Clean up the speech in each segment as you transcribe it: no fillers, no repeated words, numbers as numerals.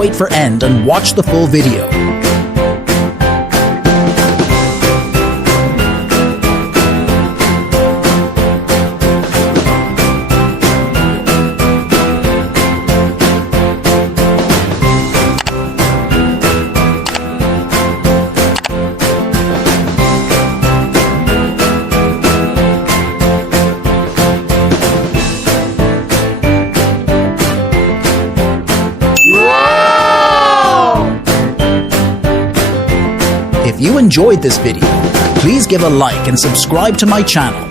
wait for end and watch the full video. If you enjoyed this video, please give a like and subscribe to my channel.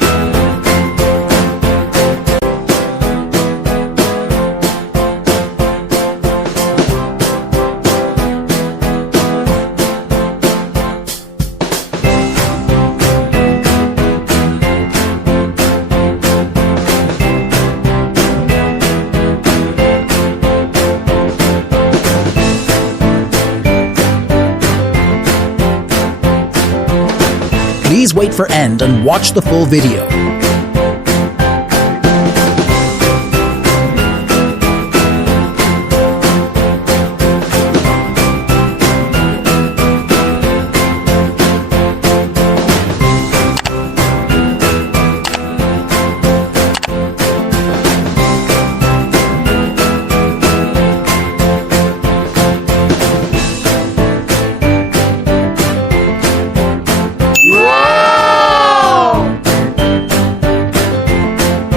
Please wait for end and watch the full video.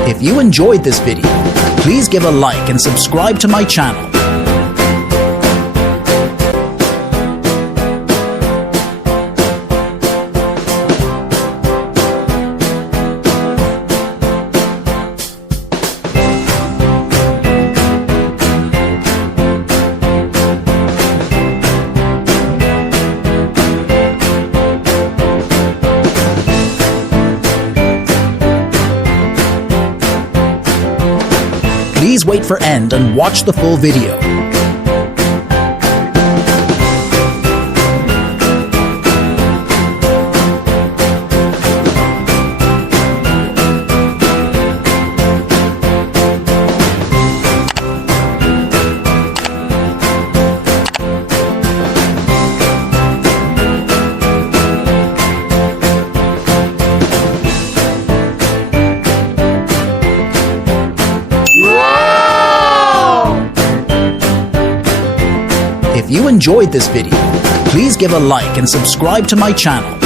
If you enjoyed this video, please give a like and subscribe to my channel. Please wait for end and watch the full video. If you enjoyed this video, please give a like and subscribe to my channel.